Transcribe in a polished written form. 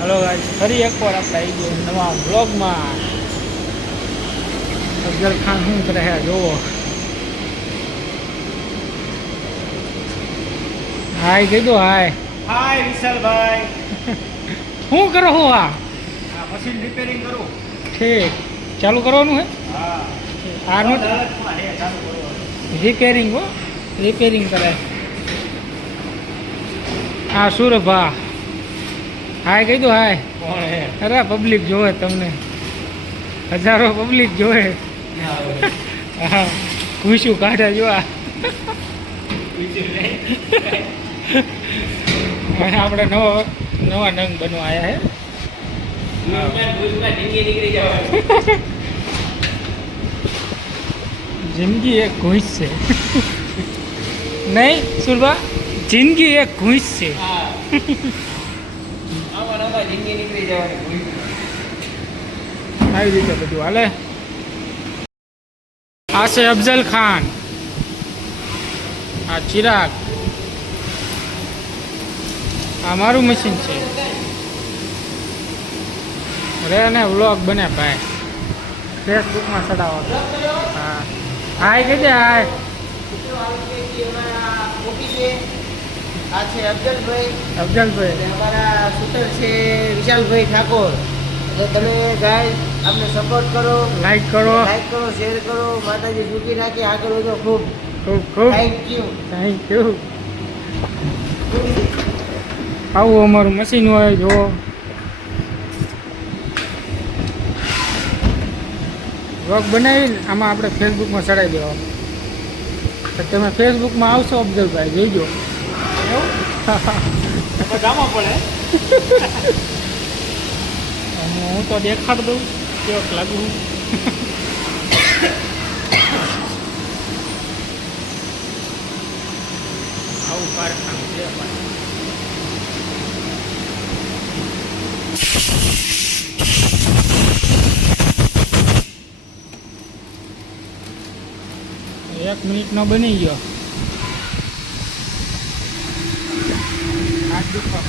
Hello guys, ફરી એકવાર આપણે આવી ગયો નવા વ્લોગમાં. અફઝલ ખાન શું કરે છે જોવો. હાય કીધું હાય. હાય વિશાલભાઈ. શું કરો હો? આ મશીન રિપેરિંગ કરું. ઠીક, ચાલુ કરવાનું હે? હા, આનું હાલતમાં હે, ચાલુ કરવાનું. રિપેરિંગ હો, રિપેરિંગ કરે. હા સુરભા. હાય કીધું હાય. કોણ હે? અરે પબ્લિક જોવે તમને, હજારો પબ્લિક જોવે. હા, ખુશું કાઢે જોવા. આપણે નવા નંગ બનવા આવ્યા હે. જિંદગી એક ઘૂસ છે. નહીં સુરભા, જિંદગી એક ઘૂસ છે. આવી રીતે બધું હાલે. આ છે અફઝલ ખાન, આ ચિરાગ, આ મારું મશીન છે. રે ને વ્લોગ બને ભાઈ, ફેસબુકમાં ચડાવો. હા હાય કહી દે હાય. આ છે અફઝલભાઈ. અફઝલભાઈ અને અમારા શૂટર છે વિશાલભાઈ ઠાકોર. એટલે તમે ગાય અમને સપોર્ટ કરો, લાઈક કરો, શેર કરો. માતાજી સુખી રાખે, આગળ વધો. ખૂબ ખૂબ ખૂબ થેન્ક યુ. Thank you. આવું અમારું મશીન હોય જો. વ્લોગ બનાવીને આમાં આપણે ફેસબુકમાં ચડાવી દેવાનું. તો તમે ફેસબુકમાં આવશો અફઝલભાઈ, જોઈજો. ગામમાં પડે. અને હું તો દેખાડ દઉં કેવોક લાગુ. આવું કારખાનું છે ભાઈ. એક મિનિટનો બની ગયો. હાથ દુખવા.